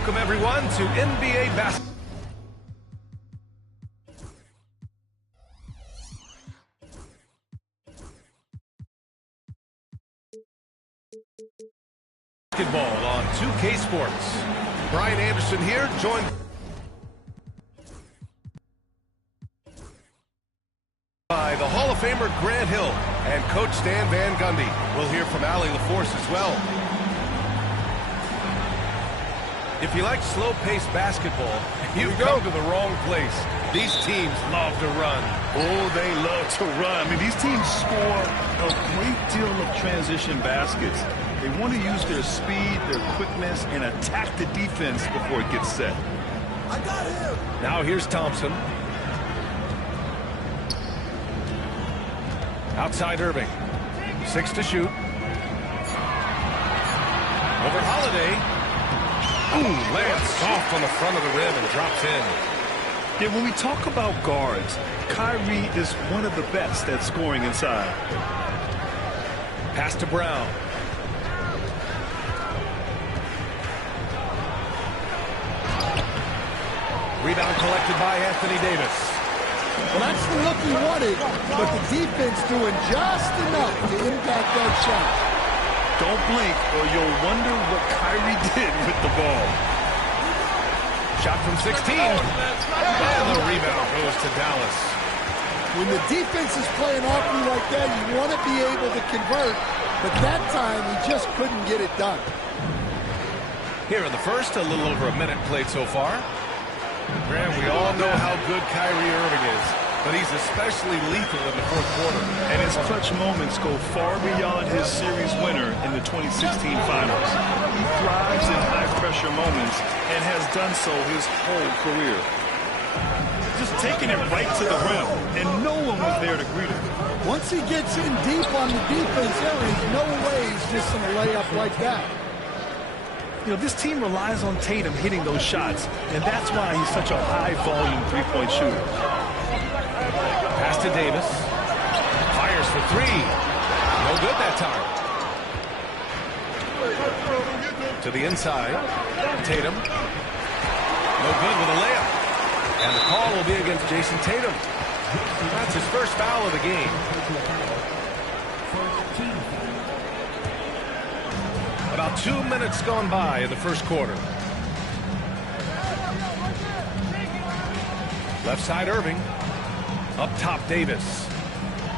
Welcome, everyone, to NBA basketball. Basketball on 2K Sports. Brian Anderson here, joined by the Hall of Famer Grant Hill and Coach Stan Van Gundy. We'll hear from Allie LaForce as well. If you like slow-paced basketball, you've come to the wrong place. These teams love to run. Oh, they love to run. I mean, these teams score a great deal of transition baskets. They want to use their speed, their quickness, and attack the defense before it gets set. I got him. Now here's Thompson. Outside Irving. 6 to shoot. Over Holiday. Ooh, lands soft on the front of the rim and drops in. Yeah, when we talk about guards, Kyrie is one of the best at scoring inside. Pass to Brown. Rebound collected by Anthony Davis. Well, that's the look he wanted, but the defense doing just enough to impact that shot. Don't blink or you'll wonder what Kyrie did with the ball. Shot from 16. And the rebound goes to Dallas. When the defense is playing off you like that, you want to be able to convert, but that time he just couldn't get it done. Here in the first, a little over a minute played so far. Graham, we all know how good Kyrie Irving is, but he's especially lethal in the fourth quarter. And his clutch moments go far beyond his series winner in the 2016 finals. He thrives in high-pressure moments and has done so his whole career. Just taking it right to the rim, and no one was there to greet him. Once he gets in deep on the defense, there is no way he's just going to lay up like that. You know, this team relies on Tatum hitting those shots, and that's why he's such a high-volume three-point shooter. Pass to Davis. Fires for 3. No good that time. To the inside. Tatum. No good with a layup. And the call will be against Jason Tatum. That's his first foul of the game. About 2 minutes gone by in the first quarter. Left side Irving. Up top Davis.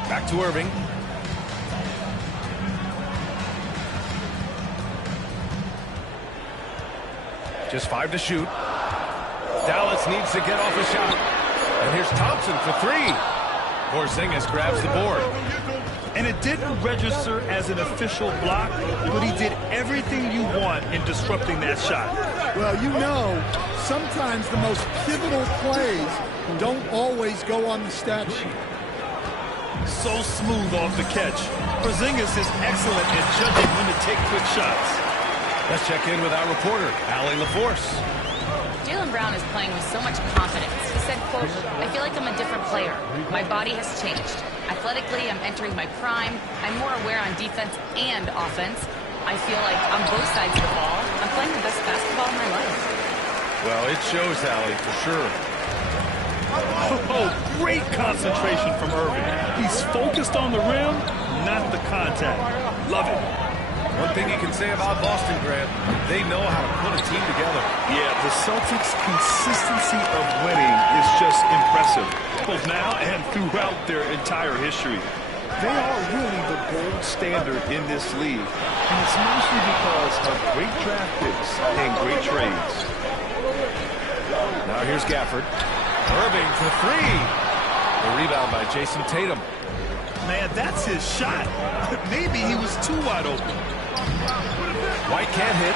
Back to Irving. Just 5 to shoot. Dallas needs to get off a shot. And here's Thompson for 3. Porzingis grabs the board. And it didn't register as an official block, but he did everything you want in disrupting that shot. Well, you know, sometimes the most pivotal plays don't always go on the stat sheet. So smooth off the catch. Porzingis is excellent at judging when to take quick shots. Let's check in with our reporter, Allie LaForce. Jaylen Brown is playing with so much confidence. He said, quote, "I feel like I'm a different player. My body has changed. Athletically, I'm entering my prime. I'm more aware on defense and offense. I feel like on both sides of the ball, I'm playing the best basketball in my life." Well, it shows, Allie, for sure. Oh, great concentration from Irving. He's focused on the rim, not the contact. Love it. One thing you can say about Boston, Grant, they know how to put a team together. Yeah, the Celtics' consistency of winning is just impressive, both now and throughout their entire history. They are really the gold standard in this league, and it's mostly because of great draft picks and great trades. Now here's Gafford. Irving for 3. The rebound by Jason Tatum. Man, that's his shot. Maybe he was too wide open. White can't hit.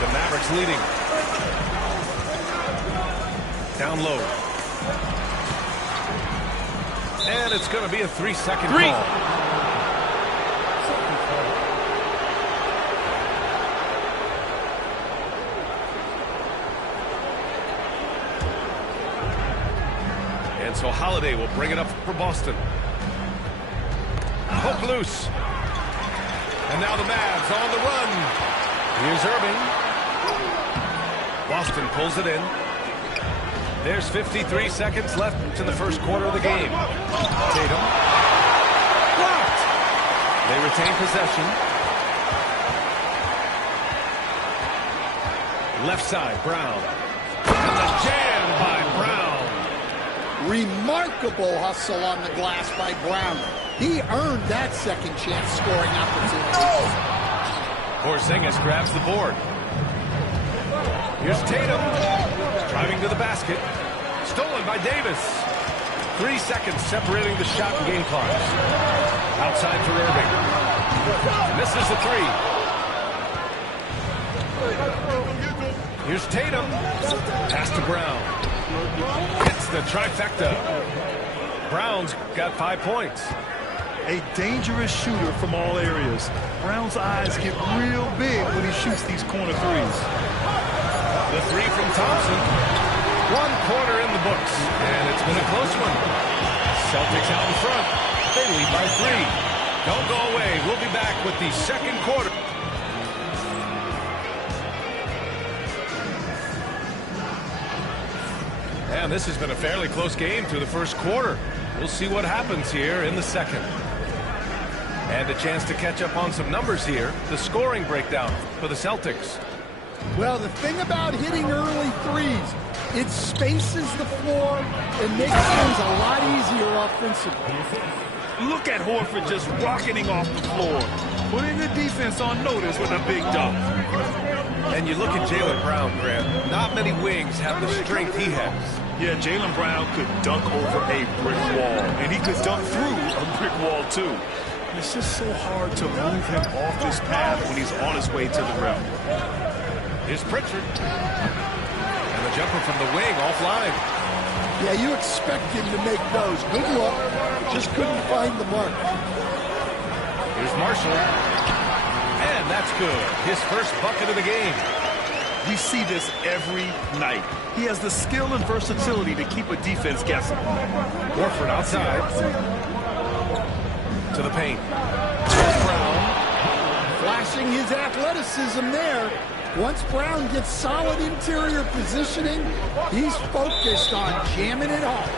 The Mavericks leading. Down low. And it's going to be a 3-second call. And so Holiday will bring it up for Boston. Hook loose. And now the Mavs on the run. Here's Irving. Boston pulls it in. There's 53 seconds left in the first quarter of the game. Tatum. Blocked. They retain possession. Left side, Brown. And the jam by Brown. Remarkable hustle on the glass by Brown. He earned that second chance scoring opportunity. Porzingis grabs the board. Here's Tatum. Driving to the basket. Stolen by Davis. 3 seconds separating the shot and game clocks. Outside for Irving. Misses the three. Here's Tatum. Pass to Brown. Hits the trifecta. Brown's got 5 points. A dangerous shooter from all areas. Brown's eyes get real big when he shoots these corner threes. The three from Thompson. 1 quarter in the books, and it's been a close one. Celtics out in front. They lead by 3. Don't go away. We'll be back with the second quarter. And this has been a fairly close game through the first quarter. We'll see what happens here in the second. And a chance to catch up on some numbers here. The scoring breakdown for the Celtics. Well, the thing about hitting early threes, it spaces the floor and makes things a lot easier offensively. Look at Horford just rocketing off the floor, putting the defense on notice with a big dunk. And you look at Jaylen Brown, Grant. Not many wings have the strength he has. Yeah, Jaylen Brown could dunk over a brick wall, and he could dunk through a brick wall, too. It's just so hard to move him off his path when he's on his way to the rim. Here's Pritchard. And the jumper from the wing offline. Yeah, you expect him to make those. Good luck. Just couldn't find the mark. Here's Marshall. And that's good. His first bucket of the game. We see this every night. He has the skill and versatility to keep a defense guessing. Horford outside. To the paint. Brown. Flashing his athleticism there. Once Brown gets solid interior positioning, he's focused on jamming it home.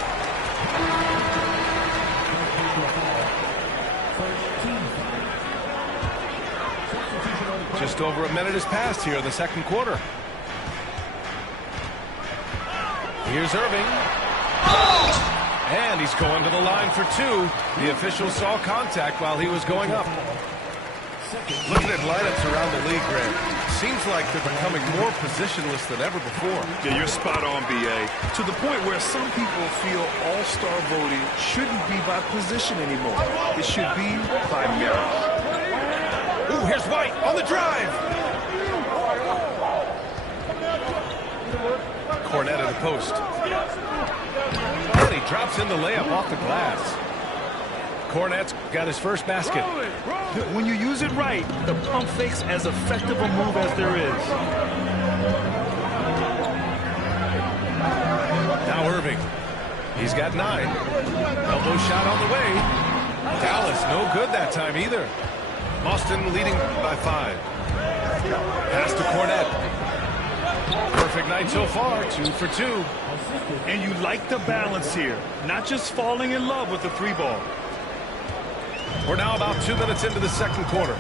Just over a minute has passed here in the second quarter. Here's Irving. And he's going to the line for 2. The official saw contact while he was going up. Looking at lineups around the league, Grant, seems like they're becoming more positionless than ever before. Yeah, you're spot on, B.A. To the point where some people feel all-star voting shouldn't be by position anymore. It should be by merit. Ooh, here's White on the drive. Cornette at the post. And he drops in the layup off the glass. Cornette's got his first basket. When you use it right, the pump fake's as effective a move as there is. Now Irving. He's got 9. Elbow shot on the way. Dallas no good that time either. Boston leading by 5. Pass to Cornette. Perfect night so far, 2 for 2. And you like the balance here, not just falling in love with the 3-ball. We're now about 2 minutes into the second quarter.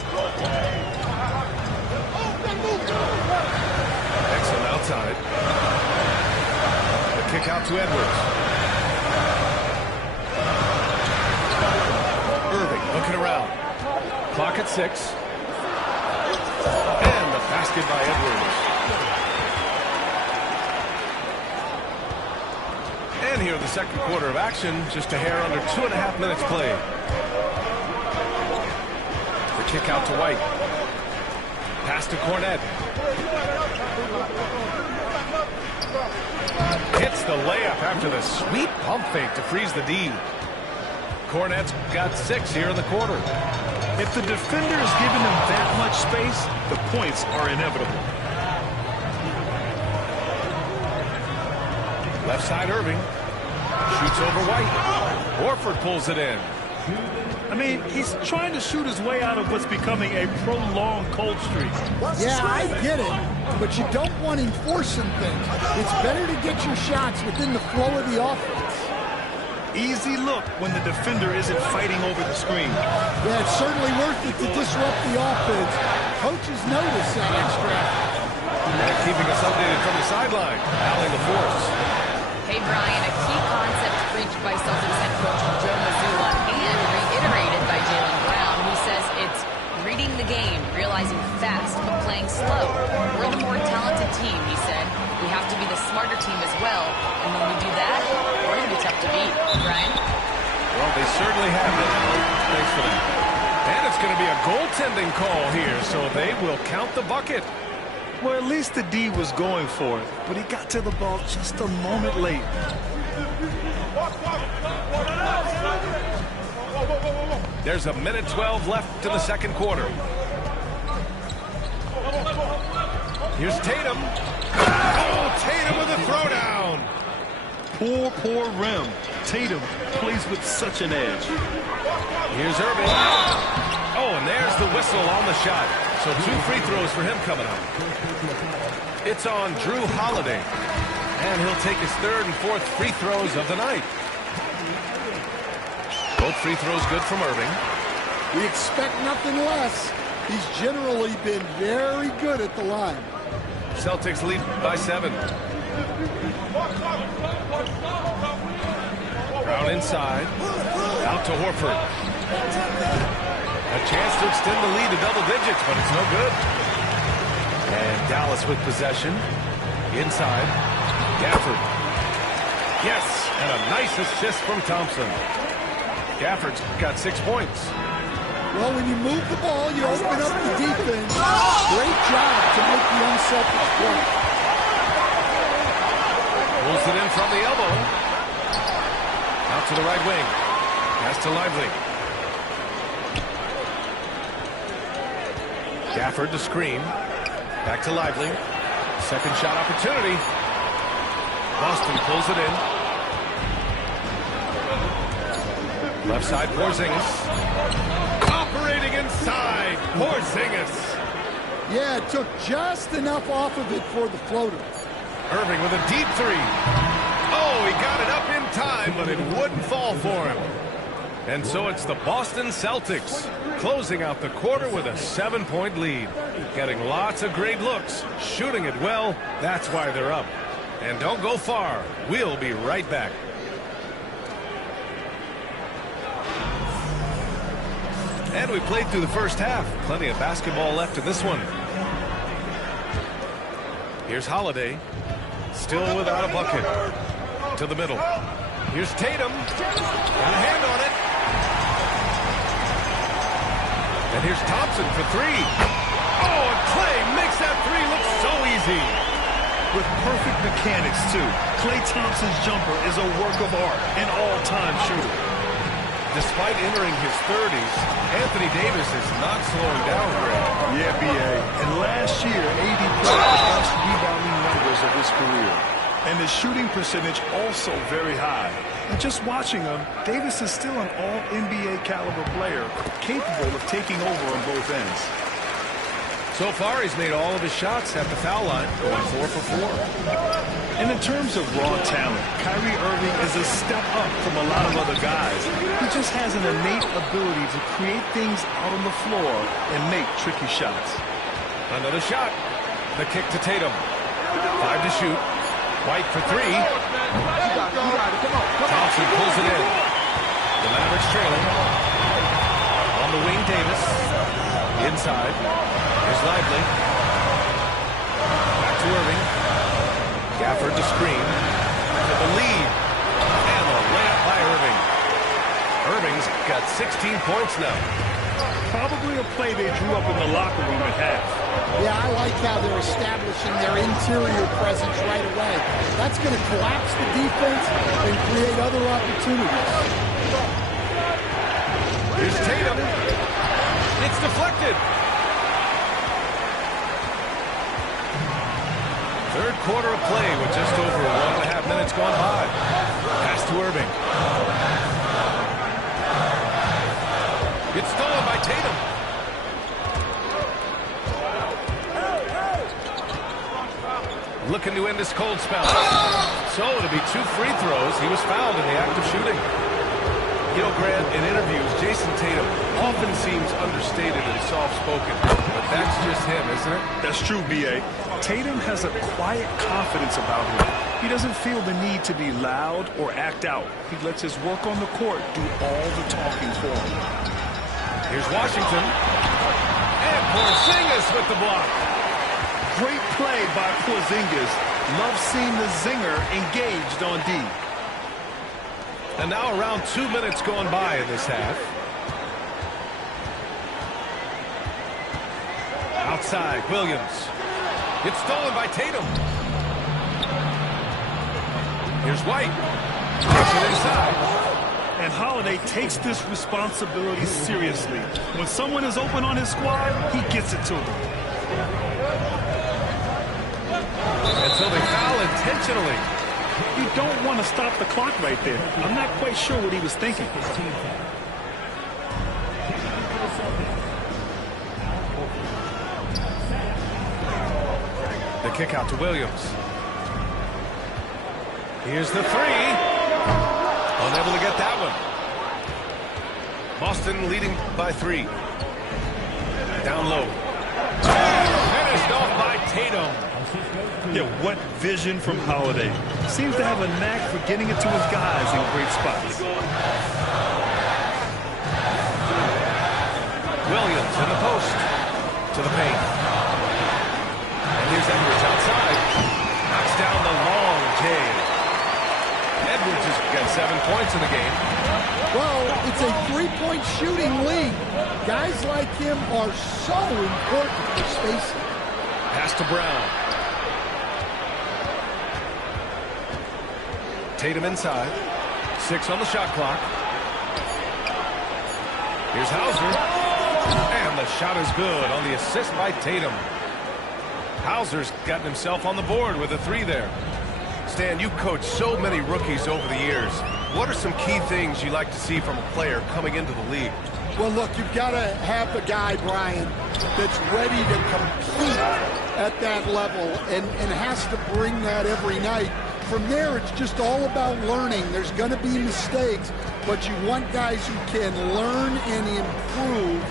Excellent outside. The kick out to Edwards. Irving looking around. Clock at 6. And the basket by Edwards. And here in the second quarter of action, just a hair under 2.5 minutes played. The kick out to White. Pass to Cornette. Hits the layup after the sweet pump fake to freeze the D. Cornette's got 6 here in the quarter. If the defender is giving them that much space, the points are inevitable. Left side Irving. Shoots over White. Horford pulls it in. I mean, he's trying to shoot his way out of what's becoming a prolonged cold streak. Yeah, I get it, but you don't want him forcing things. It's better to get your shots within the flow of the offense. Easy look when the defender isn't fighting over the screen. Yeah, it's certainly worth it to disrupt the offense. Coaches notice that extra effort. And keeping us updated from the sideline, Allie LaForce. Hey, Brian, a key concept preached by Celtics head coach Joe Mazzulla and reiterated by Jaylen Brown, who says it's reading the game, realizing fast, but playing slow. We're the more talented team, he said. We have to be the smarter team as well. And when we do that, we're going to be tough to beat. Brian? Well, they certainly have been, Allie. Thanks for that. And it's going to be a goaltending call here, so they will count the bucket. Well, at least the D was going for it, but he got to the ball just a moment late. There's 1:12 left in the second quarter. Here's Tatum. Oh, Tatum with a throwdown. Poor rim. Tatum plays with such an edge. Here's Irving. Oh, and there's the whistle on the shot. So 2 free throws for him coming up. It's on Drew Holiday. And he'll take his 3rd and 4th free throws of the night. Both free throws good from Irving. We expect nothing less. He's generally been very good at the line. Celtics lead by 7. Brown inside. Out to Horford. A chance to extend the lead to double digits, but it's no good. And Dallas with possession. Inside. Gafford. Yes, and a nice assist from Thompson. Gafford's got 6 points. Well, when you move the ball, you open up the defense. Great job to make the unselfish play. Pulls it in from the elbow. Out to the right wing. Pass to Lively. Gafford to screen. Back to Lively. Second shot opportunity. Boston pulls it in. Left side, Porzingis. Operating inside, Porzingis. Yeah, it took just enough off of it for the floater. Irving with a deep 3. Oh, he got it up in time, but it wouldn't fall for him. And so it's the Boston Celtics closing out the quarter with a 7-point lead. Getting lots of great looks, shooting it well. That's why they're up. And don't go far. We'll be right back. And we played through the first half. Plenty of basketball left in this one. Here's Holiday. Still without a bucket. To the middle. Here's Tatum. Got a hand on it. And here's Thompson for 3. Oh, and Clay makes that 3 look so easy. With perfect mechanics, too. Klay Thompson's jumper is a work of art, an all-time shooter. Despite entering his 30s, Anthony Davis is not slowing down, Greg. Yeah, B.A. And last year, AD put up the best rebounding numbers of his career. And his shooting percentage also very high. And just watching him, Davis is still an all-NBA caliber player, capable of taking over on both ends. So far, he's made all of his shots at the foul line, going 4 for 4. And in terms of raw talent, Kyrie Irving is a step up from a lot of other guys. He just has an innate ability to create things out on the floor and make tricky shots. Another shot. The kick to Tatum. 5 to shoot. White for 3. Thompson pulls it in. The Mavericks trailing. On the wing, Davis. Inside. Here's Lively. Back to Irving. Gafford to screen. To the lead. And a layup by Irving. Irving's got 16 points now. Probably a play they drew up in the locker room at half. Yeah, I like how they're establishing their interior presence right away. That's going to collapse the defense and create other opportunities. Here's Tatum. It's deflected. Third quarter of play with just over 1.5 minutes gone by. Pass to Irving. It's stolen by Tatum. Looking to end this cold spell. So it'll be 2 free throws. He was fouled in the act of shooting. You know, Grant, in interviews, Jason Tatum often seems understated and soft-spoken. But that's just him, isn't it? That's true, B.A. Tatum has a quiet confidence about him. He doesn't feel the need to be loud or act out. He lets his work on the court do all the talking for him. Here's Washington. And Porzingis with the block. Great play by Porzingis. Love seeing the zinger engaged on D. And now around 2 minutes going by in this half. Outside, Williams. It's stolen by Tatum. Here's White. Takes it inside. And Holiday takes this responsibility seriously. When someone is open on his squad, he gets it to them. And so they foul intentionally. You don't want to stop the clock right there. I'm not quite sure what he was thinking. The kick out to Williams. Here's the three. Unable to get that one. Boston leading by 3. Down low. Finished off by Tatum. Yeah, what vision from Holiday. Seems to have a knack for getting it to his guys in great spots. Williams in the post. To the paint. And here's Edwards outside. Knocks down the long J. Edwards has got 7 points in the game. Well, it's a 3-point shooting league. Guys like him are so important for spacing. Pass to Brown. Tatum inside. 6 on the shot clock. Here's Hauser. And the shot is good on the assist by Tatum. Hauser's gotten himself on the board with a 3 there. Stan, you coached so many rookies over the years. What are some key things you like to see from a player coming into the league? Well, look, you've got to have a guy, Brian, that's ready to compete at that level and has to bring that every night. From there, it's just all about learning. There's going to be mistakes, but you want guys who can learn and improve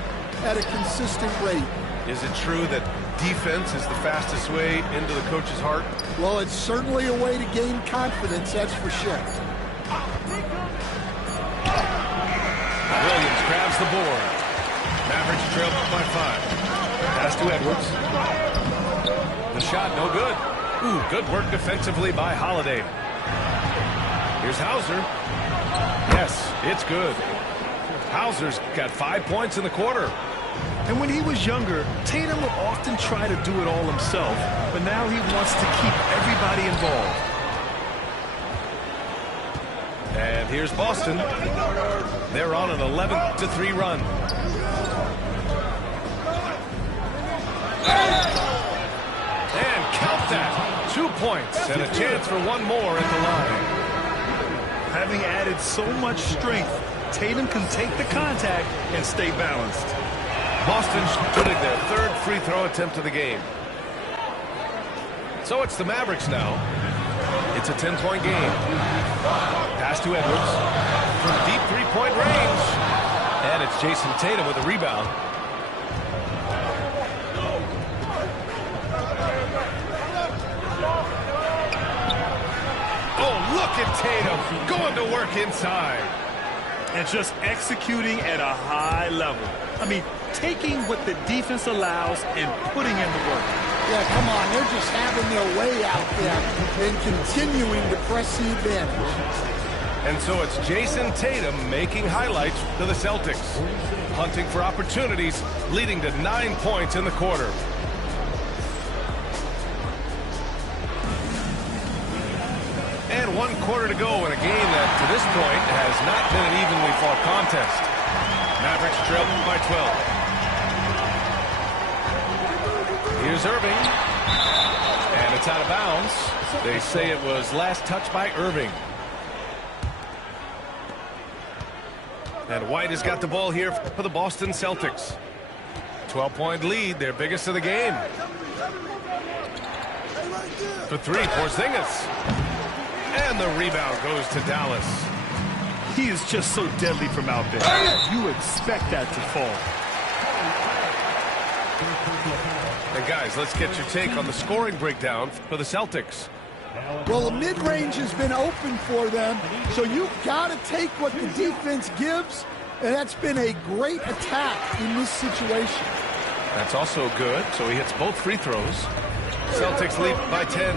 at a consistent rate. Is it true that defense is the fastest way into the coach's heart? Well, it's certainly a way to gain confidence, that's for sure. Williams grabs the board. Mavericks trail by 5. Pass to Edwards. The shot, no good. Ooh, good work defensively by Holiday. Here's Hauser. Yes, it's good. Hauser's got 5 points in the quarter. And when he was younger, Tatum would often try to do it all himself, but now he wants to keep everybody involved. And here's Boston. They're on an 11-3 run. And count that. 2 points and a chance for one more at the line. Having added so much strength, Tatum can take the contact and stay balanced. Boston shooting their 3rd free throw attempt of the game. So it's the Mavericks now. It's a 10-point game. Pass to Edwards from deep 3-point range. And it's Jason Tatum with a rebound. Oh, look at Tatum going to work inside. And just executing at a high level. I mean, taking what the defense allows and putting in the work. Yeah, come on. They're just having their way out there and continuing to press the advantage. And so it's Jason Tatum making highlights to the Celtics. Hunting for opportunities, leading to 9 points in the quarter. And 1 quarter to go in a game that, to this point, has not been an evenly fought contest. Mavericks trail by 12. Here's Irving. And it's out of bounds. They say it was last touched by Irving. And White has got the ball here for the Boston Celtics. 12-point lead, their biggest of the game. For three, Porzingis. And the rebound goes to Dallas. He is just so deadly from out there. You expect that to fall. And guys, let's get your take on the scoring breakdown for the Celtics. Well, the mid-range has been open for them, so you've got to take what the defense gives, and that's been a great attack in this situation. That's also good, so he hits both free throws. Celtics lead by 10.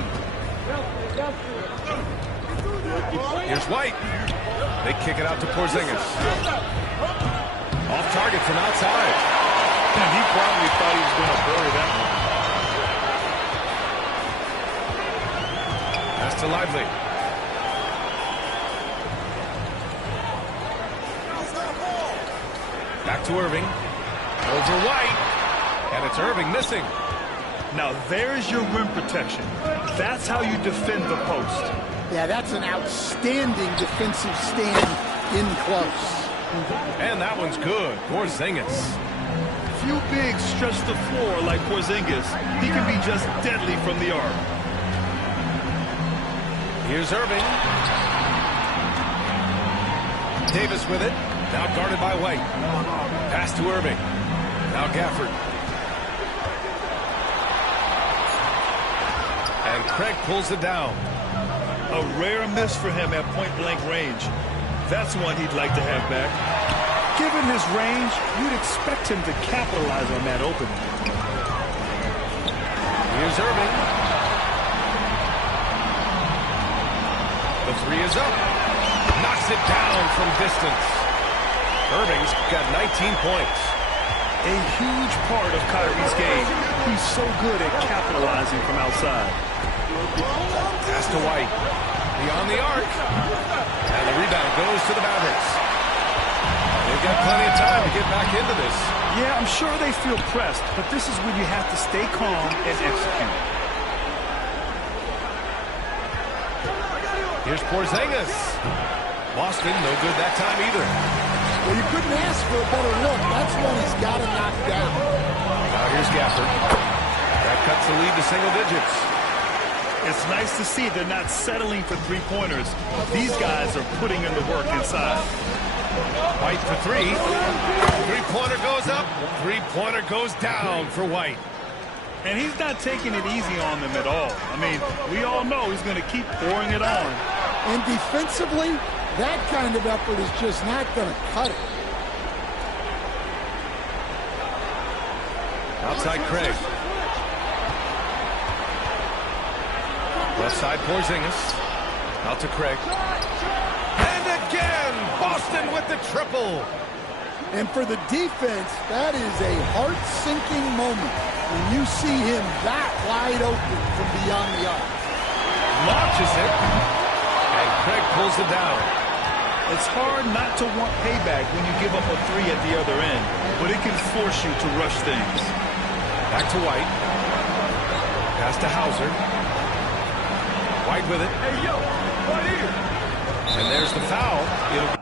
Here's White. They kick it out to Porzingis. Off target from outside. And he probably thought he was going to bury that one. Pass to Lively. Back to Irving. Over White. And it's Irving missing. Now there's your rim protection. That's how you defend the post. Yeah, that's an outstanding defensive stand in close. And that one's good. Porzingis. Few bigs stretch the floor like Porzingis. He can be just deadly from the arc. Here's Irving. Davis with it. Now guarded by White. Pass to Irving. Now Gafford. And Craig pulls it down. A rare miss for him at point-blank range. That's one he'd like to have back. Given his range, you'd expect him to capitalize on that opening. Here's Irving. The three is up. Knocks it down from distance. Irving's got 19 points. A huge part of Kyrie's game. He's so good at capitalizing from outside. Pass to White. Beyond the arc. And the rebound goes to the Mavericks. They've got plenty of time to get back into this. Yeah, I'm sure they feel pressed, but this is when you have to stay calm and execute. Here's Porzingis. Boston, no good that time either. Well, you couldn't ask for a better look. That's one he's got to knock down. Now here's Gafford. That cuts the lead to single digits. It's nice to see they're not settling for three-pointers. These guys are putting in the work inside. White for three. Three-pointer goes up. Three-pointer goes down for White. And he's not taking it easy on them at all. I mean, we all know he's going to keep pouring it on. And defensively, that kind of effort is just not going to cut it. Outside Craig. Left side Porzingis. Out to Craig. And again, Boston with the triple. And for the defense, that is a heart-sinking moment when you see him that wide open from beyond the arc. Launches it. And Craig pulls it down. It's hard not to want payback when you give up a three at the other end, but it can force you to rush things. Back to White. Pass to Hauser. White with it. Hey, yo, right here. And there's the foul. It'll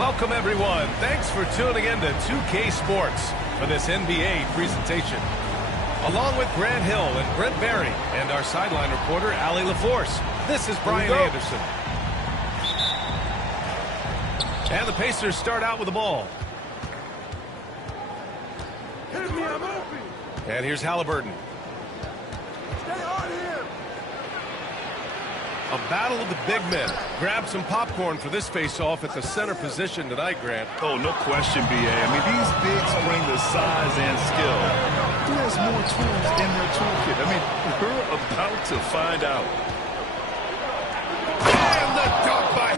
Welcome, everyone. Thanks for tuning in to 2K Sports for this NBA presentation. Along with Grant Hill and Brent Barry and our sideline reporter, Allie LaForce, this is Brian Anderson. And the Pacers start out with the ball. And here's Halliburton. A battle of the big men. Grab some popcorn for this face-off at the center position tonight, Grant. Oh, no question, B.A. I mean, these bigs bring the size and skill. Who has more tools in their toolkit? I mean, we're about to find out. And the dunk by...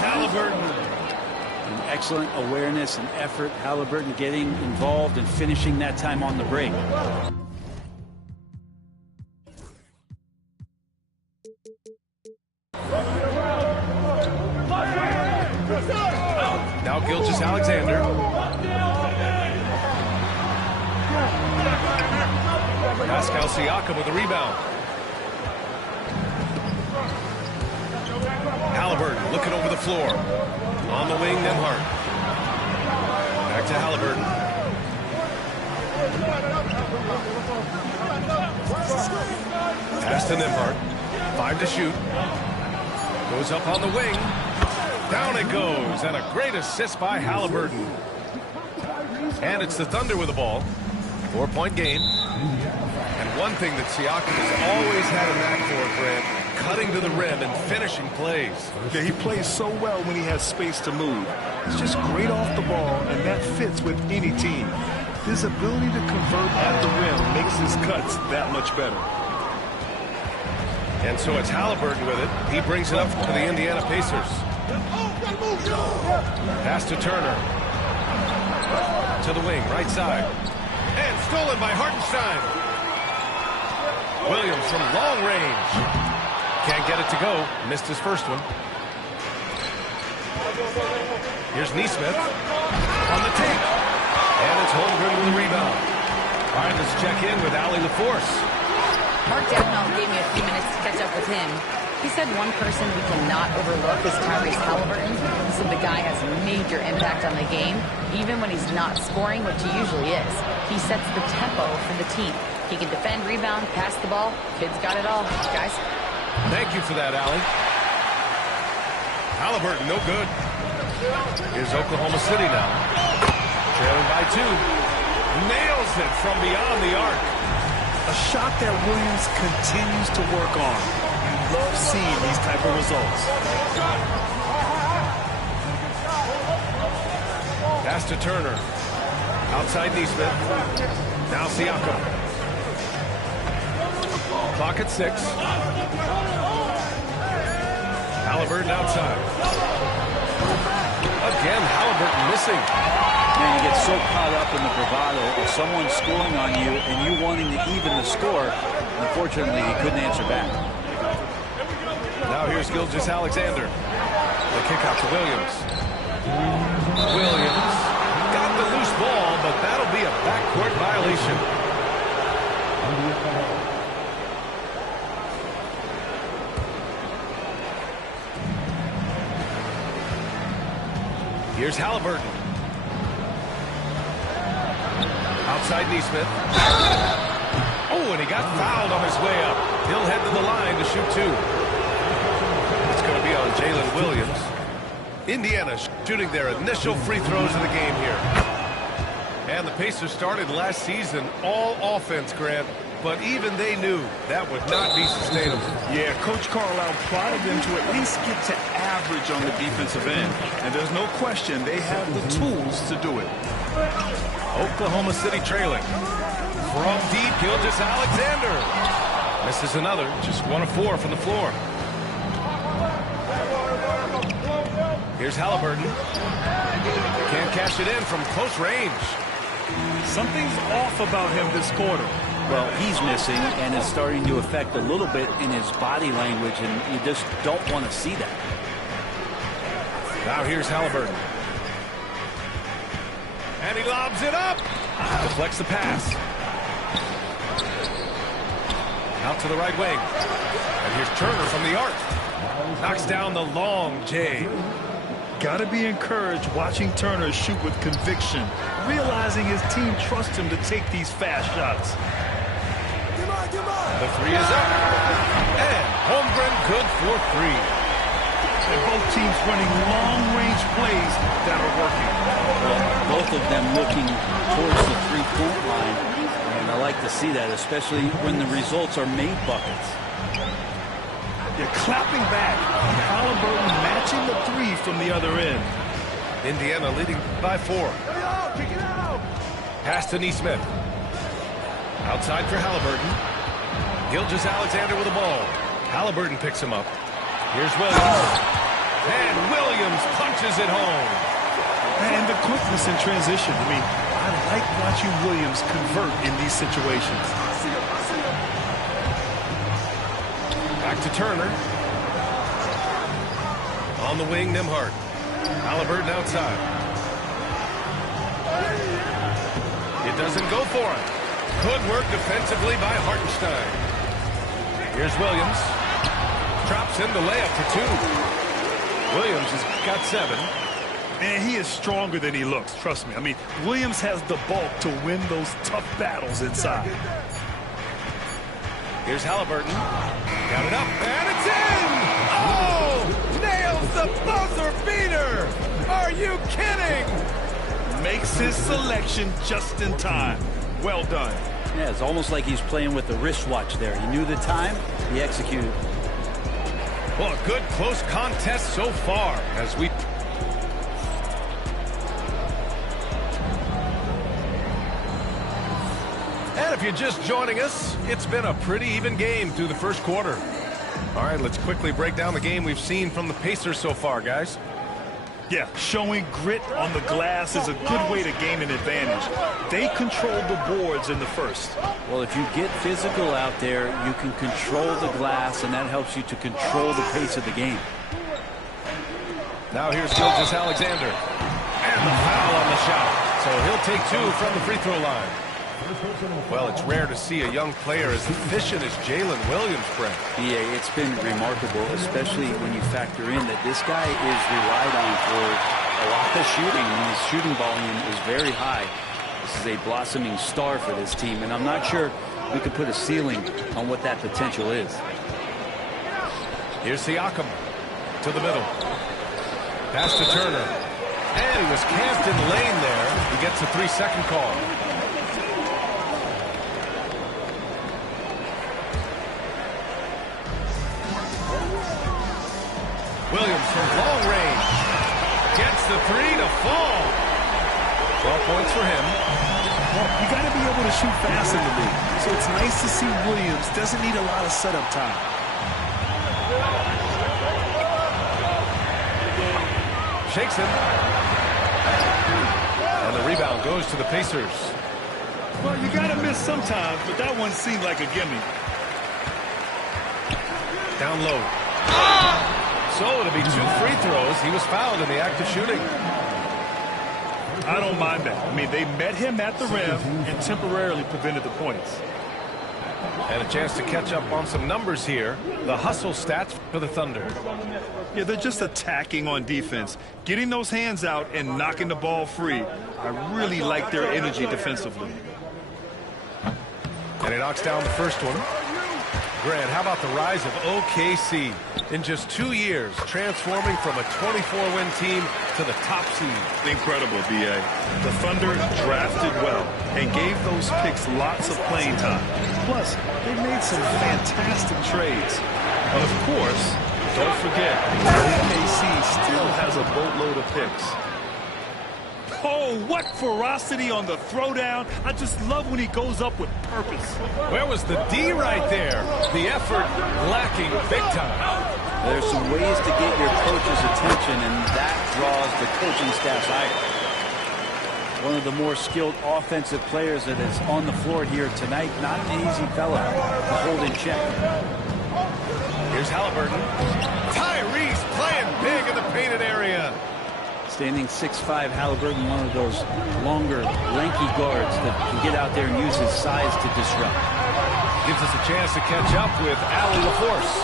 Halliburton. An excellent awareness and effort. Halliburton getting involved and finishing that time on the break. Now Gilgeous-Alexander. Pascal Siakam with the rebound. Halliburton looking over the floor. On the wing, Nembhard. Back to Halliburton. Pass to Nembhard. 5 to shoot. Goes up on the wing. Down it goes. And a great assist by Halliburton. And it's the Thunder with the ball. 4-point game. And one thing that Siakam has always had a knack for, Grant, cutting to the rim and finishing plays. Yeah, he plays so well when he has space to move. He's just great off the ball, and that fits with any team. His ability to convert at the rim makes his cuts that much better. And so it's Halliburton with it. He brings it up to the Indiana Pacers. Pass to Turner. To the wing, right side. And stolen by Hartenstein. Williams from long range. Can't get it to go. Missed his first one. Here's Nesmith on the take. And it's Holmgren with the rebound. All right, let's check in with Allie LaForce. Mark Dagnall gave me a few minutes to catch up with him. He said one person we cannot overlook is Tyrese Halliburton. He said the guy has a major impact on the game, even when he's not scoring, which he usually is. He sets the tempo for the team. He can defend, rebound, pass the ball. Kid's got it all, guys. Thank you for that, Allie. Halliburton, no good. Here's Oklahoma City now. Trailing by 2. Nails it from beyond the arc. A shot that Williams continues to work on. You love seeing these type of results. Pass to Turner. Outside Nesmith. Now Siakam. Clock at 6. Halliburton outside. Again, Halliburton missing. Man, you get so caught up in the bravado of someone scoring on you and you wanting to even the score. Unfortunately, he couldn't answer back. Now here's Gilgeous-Alexander. The kick out to Williams. Williams got the loose ball, but that'll be a backcourt violation. Here's Halliburton. Outside Nesmith. Oh, and he got fouled on his way up. He'll head to the line to shoot 2. It's going to be on Jalen Williams. Indiana shooting their initial free throws of the game here. And the Pacers started last season all offense, Grant, but even they knew that would not be sustainable. Yeah, Coach Carlisle prodded them to at least get to average on the defensive end. And there's no question they have the tools to do it. Oklahoma City trailing. From deep, Gilgeous-Alexander. Misses another, just 1 of 4 from the floor. Here's Halliburton. Can't cash it in from close range. Something's off about him this quarter. Well, he's missing, and it's starting to affect a little bit in his body language, and you just don't want to see that. Now here's Halliburton. And he lobs it up. Deflects the pass. Out to the right wing. And here's Turner from the arc. Knocks down the long J. Got to be encouraged watching Turner shoot with conviction, realizing his team trusts him to take these fast shots. The three is up. And Holmgren good for 3. And both teams running long-range plays that are working. Well, both of them looking towards the three-point line, and I like to see that, especially when the results are made buckets. They're clapping back. Halliburton matching the 3 from the other end. Indiana leading by 4. Pass to Nesmith. Outside for Halliburton. Gilgeous-Alexander with the ball. Halliburton picks him up. Here's Williams. And Williams punches it home. And the quickness in transition. I mean, I like watching Williams convert in these situations. Back to Turner. On the wing, Nembhard. Halliburton outside. It doesn't go for him. Good work defensively by Hartenstein. Here's Williams. Drops in the layup for 2. Williams has got 7. And he is stronger than he looks, trust me. I mean, Williams has the bulk to win those tough battles inside. Here's Halliburton. Got it up, and it's in! Oh! Nails the buzzer beater! Are you kidding? Makes his selection just in time. Well done. Yeah, it's almost like he's playing with the wristwatch there. He knew the time, he executed. Well, a good close contest so far as we... And if you're just joining us, it's been a pretty even game through the first quarter. All right, let's quickly break down the game we've seen from the Pacers so far, guys. Yeah, showing grit on the glass is a good way to gain an advantage. They controlled the boards in the first. Well, if you get physical out there, you can control the glass, and that helps you to control the pace of the game. Now here's Gilgeous-Alexander. And the foul on the shot. So he'll take 2 from the free throw line. Well, it's rare to see a young player as efficient as Jalen Williams, Brent. Yeah, it's been remarkable, especially when you factor in that this guy is relied on for a lot of shooting. I mean, his shooting volume is very high. This is a blossoming star for this team, and I'm not sure we could put a ceiling on what that potential is. Here's Siakam to the middle. Pass to Turner. And he was camped in the lane there. He gets a 3-second call. Williams from long range. Gets the 3 to fall. 12 points for him. Well, you got to be able to shoot fast in the league. So it's nice to see Williams doesn't need a lot of setup time. Shakes him. And the rebound goes to the Pacers. Well, you got to miss sometimes, but that one seemed like a gimme. Down low. So it'll be 2 free throws. He was fouled in the act of shooting. I don't mind that. I mean, they met him at the rim and temporarily prevented the points. And a chance to catch up on some numbers here. The hustle stats for the Thunder. Yeah, they're just attacking on defense, getting those hands out and knocking the ball free. I really like their energy defensively. And he knocks down the first one. Grant, how about the rise of OKC? In just 2 years, transforming from a 24-win team to the top seed. Incredible, B.A. The Thunder drafted well and gave those picks lots of playing time. Plus, they made some fantastic trades. And of course, don't forget, OKC still has a boatload of picks. Oh, what ferocity on the throwdown. I just love when he goes up with purpose. Where was the D right there? The effort lacking big time. There's some ways to get your coach's attention, and that draws the coaching staff's eye. One of the more skilled offensive players that is on the floor here tonight. Not an easy fella to hold in check. Here's Halliburton. Tyrese playing big in the painted area. Standing 6'5", Halliburton, one of those longer, lanky guards that can get out there and use his size to disrupt. Gives us a chance to catch up with Allie LaForce.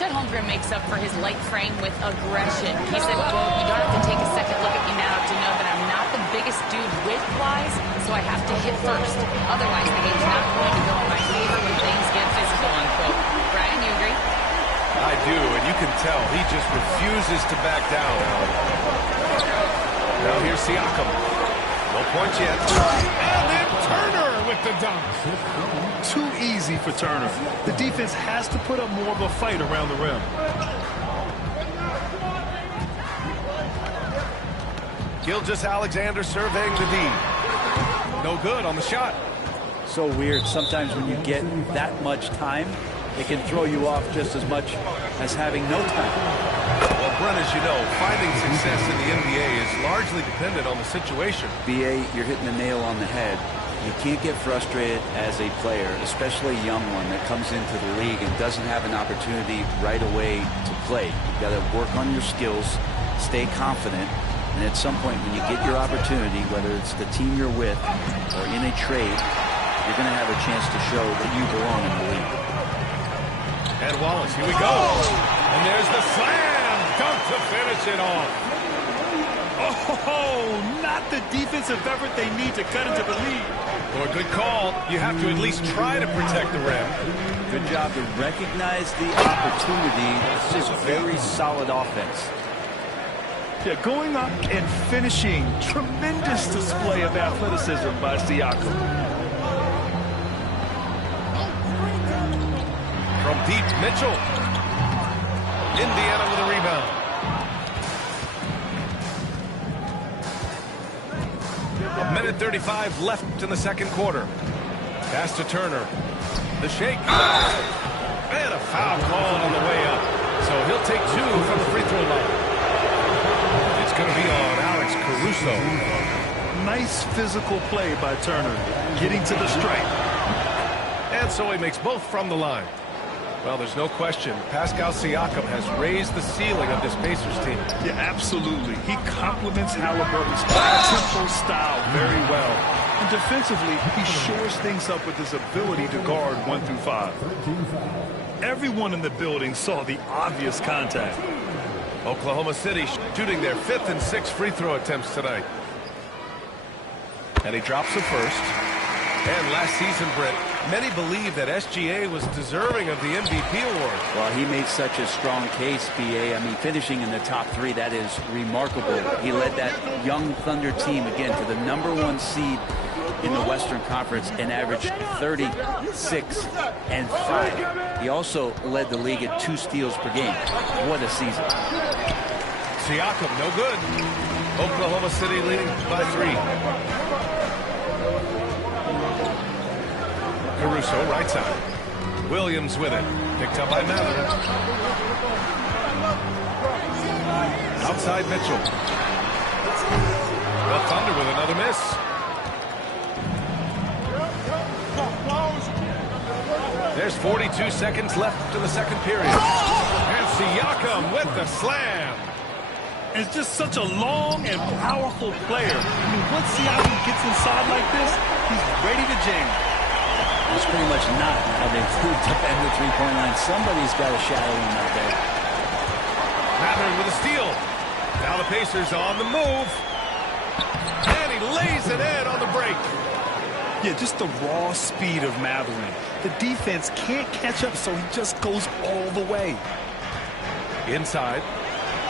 Chet Holmgren makes up for his light frame with aggression. He said, quote, "You don't have to take a second look at me now to know that I'm not the biggest dude width-wise, so I have to hit first. Otherwise, the game's not going to go in my favor when things get physical," unquote. Brian, you agree? I do, and you can tell he just refuses to back down. Now here's Siakam. No points yet. And then Turner with the dunk. Too easy for Turner. The defense has to put up more of a fight around the rim. Gilgeous-Alexander surveying the D. No good on the shot. So weird. Sometimes when you get that much time, it can throw you off just as much as having no time. Well, Brent, as you know, finding success in the NBA is largely dependent on the situation. B.A., you're hitting the nail on the head. You can't get frustrated as a player, especially a young one that comes into the league and doesn't have an opportunity right away to play. You've got to work on your skills, stay confident, and at some point when you get your opportunity, whether it's the team you're with or in a trade, you're going to have a chance to show that you belong in the league. And Wallace, here we go. And there's the slam dunk to finish it off. Oh, not the defensive effort they need to cut into the lead. Well, good call. You have to at least try to protect the rim. Good job to recognize the opportunity. This is very solid offense. Yeah, going up and finishing. Tremendous display of athleticism by Siakam. From deep, Mitchell. Indiana with a rebound. A minute 35 left in the second quarter. Pass to Turner. The shake. And a foul call on the way up. So he'll take two from the free throw line. It's going to be on Alex Caruso. Nice physical play by Turner, getting to the stripe. And so he makes both from the line. Well, there's no question. Pascal Siakam has raised the ceiling of this Pacers team. Yeah, absolutely. He complements Halliburton's high-tempo style very well. And defensively, he shores things up with his ability to guard 1 through 5. Everyone in the building saw the obvious contact. Oklahoma City shooting their 5th and 6th free throw attempts tonight. And he drops the first. And last season, Brent, many believe that SGA was deserving of the MVP award. Well, he made such a strong case, B.A. I mean, finishing in the top 3, that is remarkable. He led that young Thunder team, again, to the #1 seed in the Western Conference and averaged 36 and 5. He also led the league at 2 steals per game. What a season. Siakam, no good. Oklahoma City leading by 3. Caruso, right side. Williams with it. Picked up by Mather. Outside Mitchell. The Thunder with another miss. There's 42 seconds left in the second period. And Siakam with the slam. It's just such a long and powerful player. I mean, once Siakam gets inside like this, he's ready to jam. It's pretty much not how they've moved up end the three-point line. Somebody's got a shadow in out there. Mather with a steal. Now the Pacers on the move. And he lays it in on the break. Yeah, just the raw speed of Mathurin. The defense can't catch up, so he just goes all the way. Inside.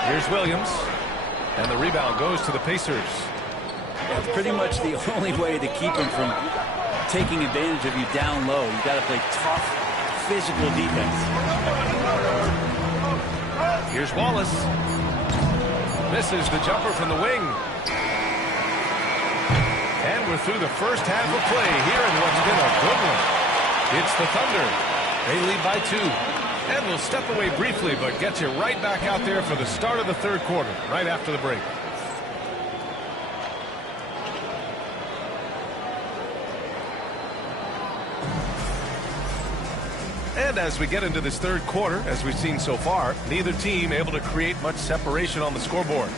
Here's Williams. And the rebound goes to the Pacers. That's pretty much the only way to keep him from taking advantage of you down low. You got to play tough, physical defense. Here's Wallace. Misses the jumper from the wing. And we're through the first half of play here in what's been a good one. It's the Thunder. They lead by 2. And we'll step away briefly, but get you right back out there for the start of the third quarter, right after the break. And as we get into this third quarter, as we've seen so far, neither team able to create much separation on the scoreboard.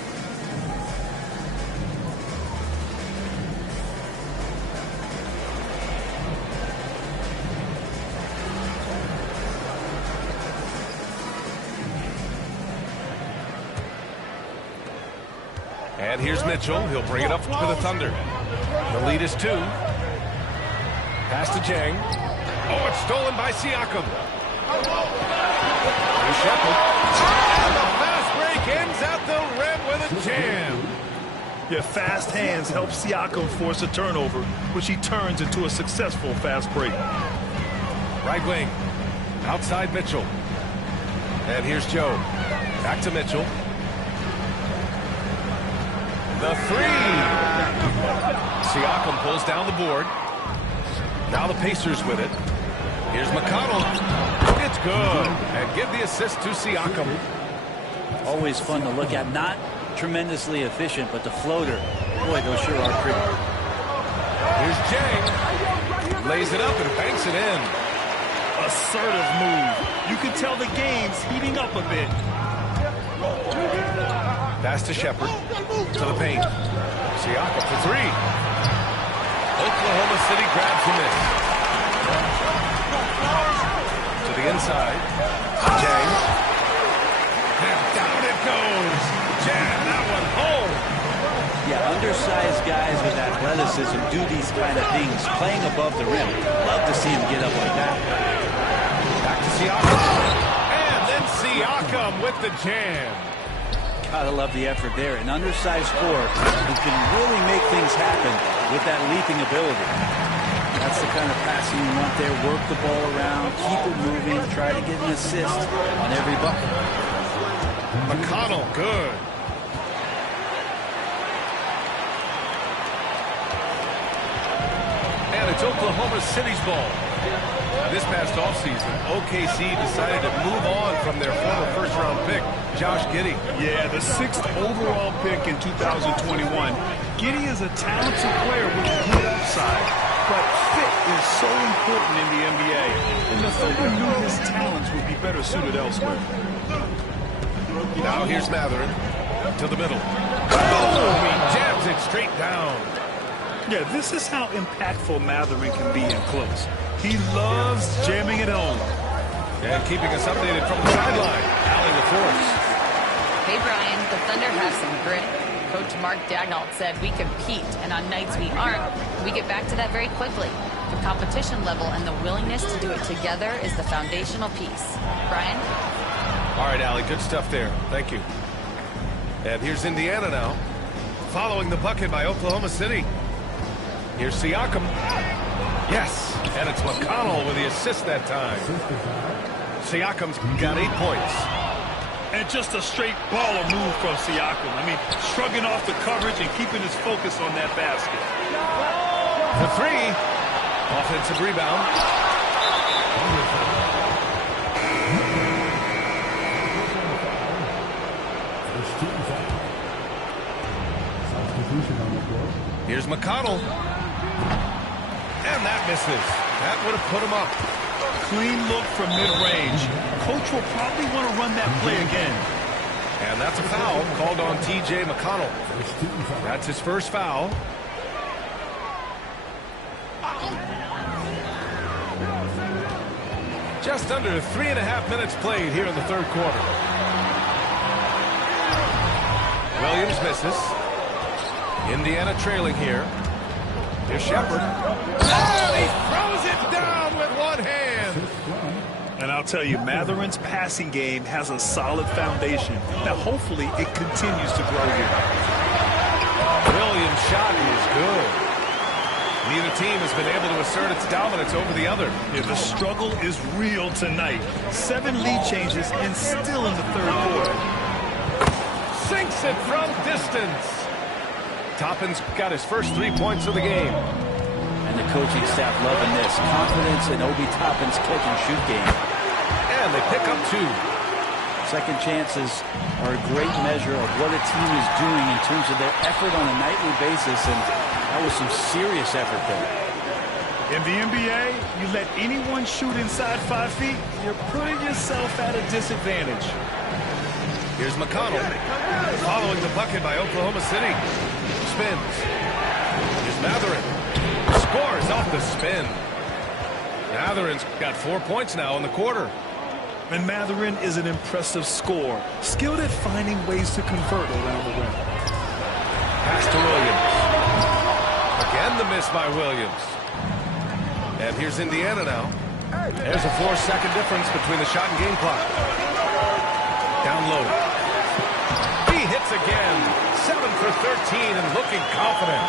And here's Mitchell. He'll bring it up for the Thunder. The lead is 2. Pass to Jang. Oh, it's stolen by Siakam. Here's Shepherd. And the fast break ends at the rim with a jam. Yeah, fast hands help Siakam force a turnover, which he turns into a successful fast break. Right wing. Outside Mitchell. And here's Joe. Back to Mitchell. The 3. Siakam pulls down the board. Now the Pacers with it. Here's McConnell. It's good. And give the assist to Siakam. Always fun to look at. Not tremendously efficient, but the floater, boy, those sure are pretty. Here's Jang. Lays it up and banks it in. Assertive move. You can tell the game's heating up a bit. Pass to Shepherd. To the paint. Siakam for 3. Oklahoma City grabs the miss. To the inside. Jang. And down it goes. Jam that one home. Yeah, undersized guys with athleticism do these kind of things, playing above the rim. Love to see him get up like that. Back to Siakam. And then Siakam with the jam. Gotta love the effort there. An undersized forward who can really make things happen with that leaping ability. That's the kind of passing you want there. Work the ball around, keep it moving, try to get an assist on every bucket. McConnell, good. And it's Oklahoma City's ball. This past offseason, OKC decided to move on from their former first-round pick, Josh Giddey. Yeah, the 6th overall pick in 2021. Giddey is a talented player with good upside, but fit is so important in the NBA, and the Thunder knew his talents would be better suited elsewhere. Now here's Mathurin to the middle. Boom! He jams it straight down. Yeah, this is how impactful Mathurin can be in close. He loves jamming it home. And keeping us updated from the sideline, Allie LaForce. Hey, Brian, the Thunder have some grit. Coach Mark Daigneault said we compete, and on nights we aren't, we get back to that very quickly. The competition level and the willingness to do it together is the foundational piece. Brian? All right, Allie, good stuff there. Thank you. And here's Indiana now, following the bucket by Oklahoma City. Here's Siakam. Yes, and it's McConnell with the assist that time. Siakam's got 8 points. And just a straight baller move from Siakam. I mean, shrugging off the coverage and keeping his focus on that basket. The 3. Offensive rebound. Here's McConnell. And that misses. That would have put him up. Clean look from mid-range. Coach will probably want to run that play again. And that's a foul called on T.J. McConnell. That's his first foul. Just under 3.5 minutes played here in the third quarter. Williams misses. Indiana trailing here. Here's Shepard. And he throws it down with one hand. And I'll tell you, Matherin's passing game has a solid foundation. Now, hopefully, it continues to grow here. Williams' shot is good. Neither team has been able to assert its dominance over the other. Yeah, the struggle is real tonight. 7 lead changes and still in the third quarter. Sinks it from distance. Toppin's got his first 3 points of the game. And the coaching staff loving this. Confidence in Obi Toppin's catch-and-shoot game. And they pick up 2. Second chances are a great measure of what a team is doing in terms of their effort on a nightly basis, and that was some serious effort there. In the NBA, you let anyone shoot inside 5 feet, you're putting yourself at a disadvantage. Here's McConnell following the bucket by Oklahoma City. Spins. Here's Matherin. Scores off the spin. Matherin's got 4 points now in the quarter. And Matherin is an impressive scorer, skilled at finding ways to convert around the rim. Pass to Williams. Again the miss by Williams. And here's Indiana now. There's a 4-second difference between the shot and game clock. Down low. He hits again. 7 for 13 and looking confident.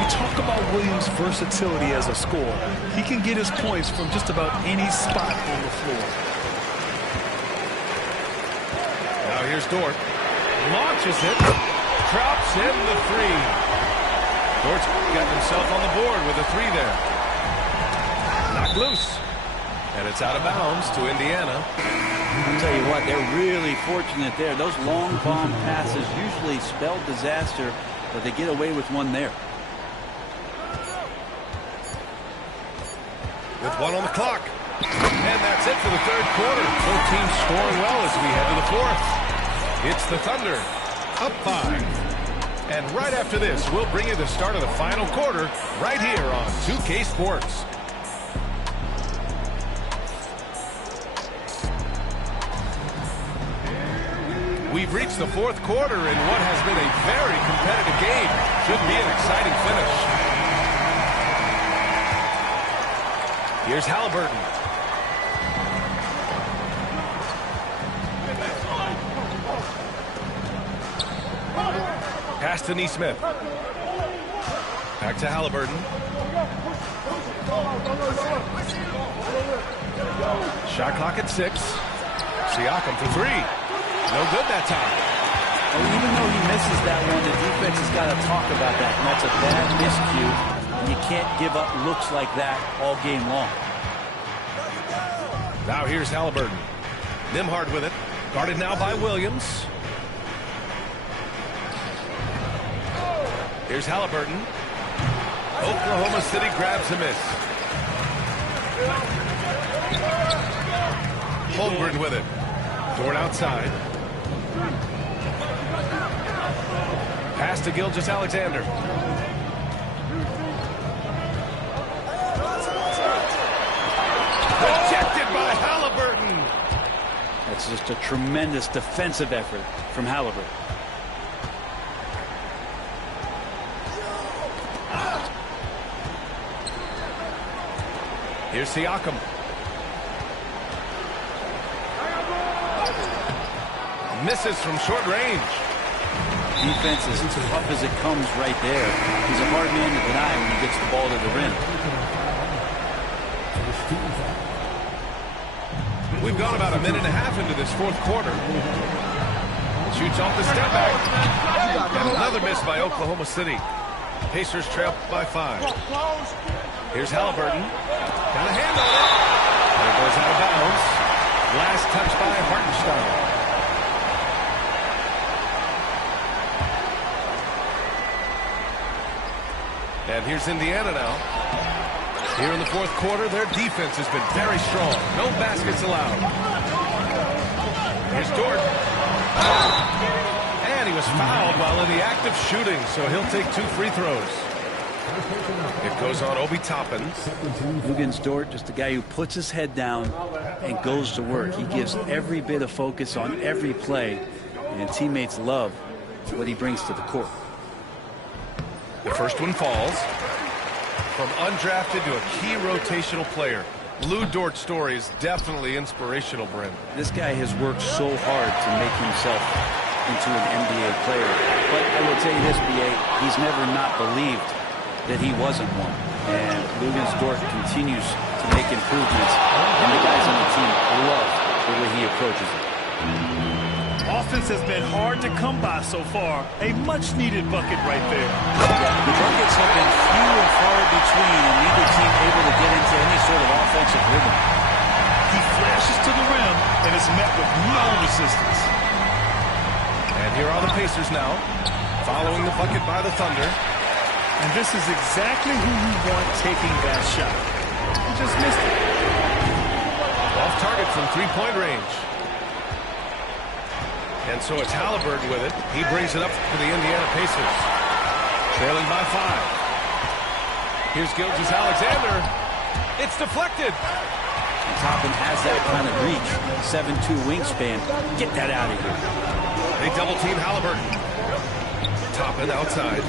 We talk about Williams' versatility as a scorer. He can get his points from just about any spot on the floor. Now here's Dort. Launches it. Drops in the 3. Dort's got himself on the board with a 3 there. Knocked loose. And it's out of bounds to Indiana. I'll tell you what, they're really fortunate there. Those long bomb passes usually spell disaster, but they get away with one there. With 1 on the clock. And that's it for the third quarter. Both teams scoring well as we head to the 4th. It's the Thunder, up 5. And right after this, we'll bring you the start of the final quarter right here on 2K Sports. We've reached the 4th quarter in what has been a very competitive game. Should be an exciting finish. Here's Halliburton. Pass to Nesmith. Back to Halliburton. Shot clock at 6. Siakam for 3. No good that time. Well, even though he misses that one, the defense has got to talk about that, and that's a bad miscue. And you can't give up looks like that all game long. Now here's Halliburton. Nembhard with it. Guarded now by Williams. Here's Halliburton. Oklahoma City grabs a miss. Holmgren with it. Dort outside. Pass to Gilgeous-Alexander. Rejected by Halliburton. That's just a tremendous defensive effort from Halliburton. Here's Siakam. Misses from short range. Defense is tough as it comes right there. He's a hard man to deny when he gets the ball to the rim. We've gone about a minute and a half into this 4th quarter. Shoots off the step back. And another miss by Oklahoma City. Pacers trail by 5. Here's Halliburton. Got a hand on it. There goes out of bounds. Last touch by Hartenstein. And here's Indiana now. Here in the 4th quarter, their defense has been very strong. No baskets allowed. Here's Dort. And he was fouled while in the act of shooting, so he'll take 2 free throws. It goes on Obi Toppin. Luguentz Dort, just a guy who puts his head down and goes to work. He gives every bit of focus on every play, and teammates love what he brings to the court. The first one falls. From undrafted to a key rotational player. Lou Dort's story is definitely inspirational, Brent. This guy has worked so hard to make himself into an NBA player. But I will tell you this, B.A., he's never not believed that he wasn't one. And Luguentz Dort continues to make improvements, and the guys on the team love the way he approaches it. Offense has been hard to come by so far. A much-needed bucket right there. The buckets have been few and far between, and neither team able to get into any sort of offensive rhythm. He flashes to the rim and is met with no resistance. And here are the Pacers now, following the bucket by the Thunder. And this is exactly who you want taking that shot. He just missed it. Off target from three-point range. And so it's Halliburton with it. He brings it up for the Indiana Pacers. Trailing by 5. Here's Gilgeous-Alexander. It's deflected. Toppin has that kind of reach. 7'2" wingspan. Get that out of here. They double-team Halliburton. Toppin outside.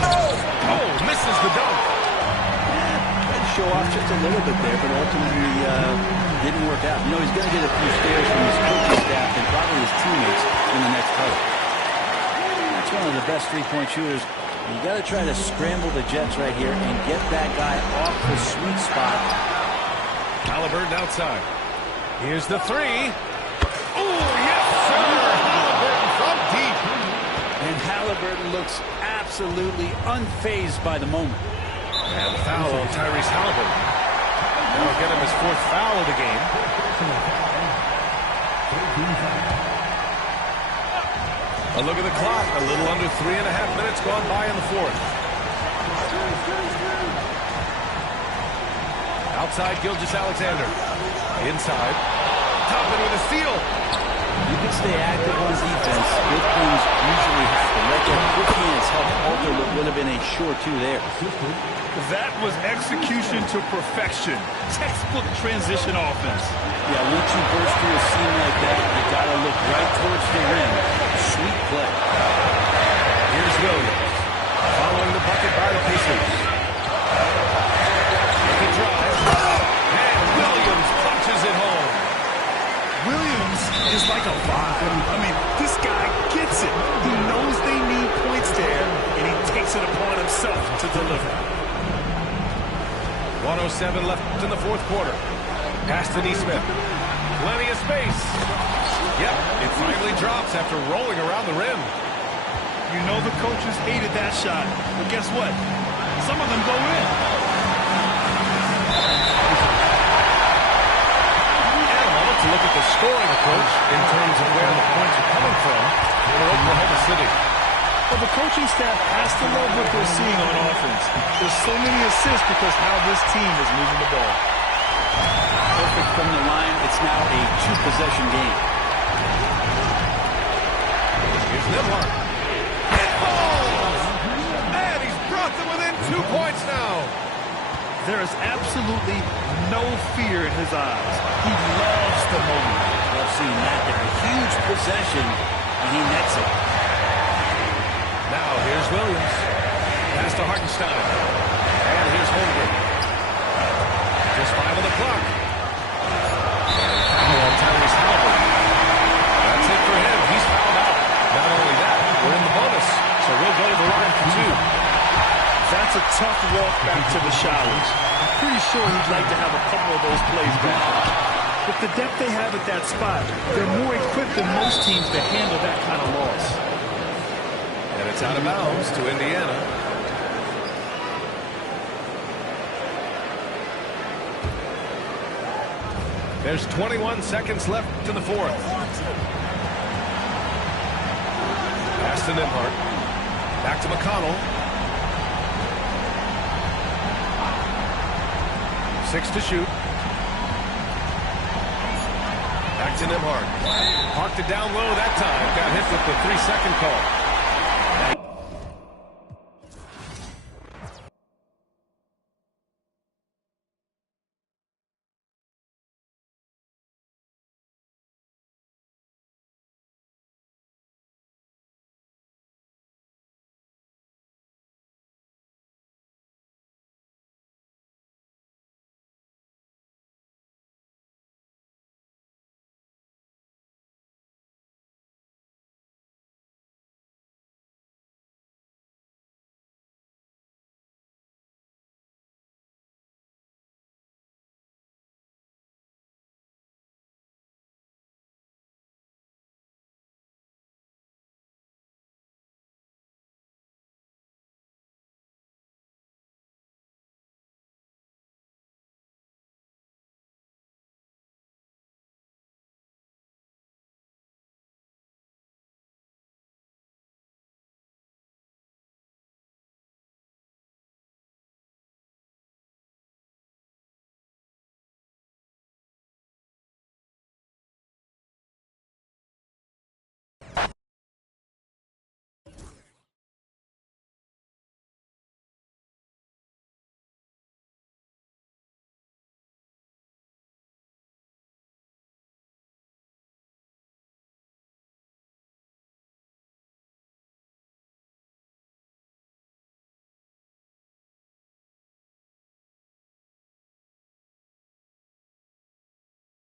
Oh, misses the dunk. Show off just a little bit there, but ultimately didn't work out. You know, he's going to get a few stares from his coaching staff and probably his teammates in the next huddle. That's one of the best three-point shooters. You got to try to scramble the Jets right here and get that guy off the sweet spot. Halliburton outside. Here's the three. Oh, yes, sir! Halliburton from deep. And Halliburton looks absolutely unfazed by the moment. And the foul on Tyrese Halliburton. That'll get him his 4th foul of the game. A look at the clock. A little under 3.5 minutes gone by in the 4th. Outside, Gilgeous-Alexander. Inside. Toppin with a steal. You can stay active on defense. Good things usually happen. Right there, quick hands help alter what would have been a short 2 there. That was execution to perfection. Textbook transition offense. Yeah, once you burst through a seam like that, you got to look right towards the rim. Sweet play. Here's Williams. Following the bucket by the Pacers. He drives. And Williams punches it home. Williams is like a vibe. I mean, this guy gets it. He knows they need points there, and he takes it upon himself to deliver. 1:07 left in the 4th quarter. Pass to Nesmith. Plenty of space. Yep, it finally drops after rolling around the rim. You know the coaches hated that shot, but guess what? Some of them go in. And a moment to look at the scoring approach in terms of where the points are coming from for Oklahoma City. Well, the coaching staff has to love what they're seeing on offense. There's so many assists because how this team is moving the ball. Perfect from the line. It's now a 2-possession game. Here's Nembhard. It falls! And he's brought them within 2 points now. There is absolutely no fear in his eyes. He loves the moment. I've seen that there. A huge possession, and he nets it. Now here's Williams. Pass to Hartenstein. And here's Holmgren. Just 5 on the clock. And foul on Tyrese Halliburton. That's it for him. He's fouled out. Not only that, we're in the bonus. So we'll go to the line for 2. That's a tough walk back to the showers. I'm pretty sure he'd like to have a couple of those plays back. With the depth they have at that spot, they're more equipped than most teams to handle that kind of loss. And it's out of bounds to Indiana. There's 21 seconds left in the 4th. Pass to Nembhard. Back to McConnell. 6 to shoot. Back to Nembhard. Parked it down low that time. Got hit with the 3-second call.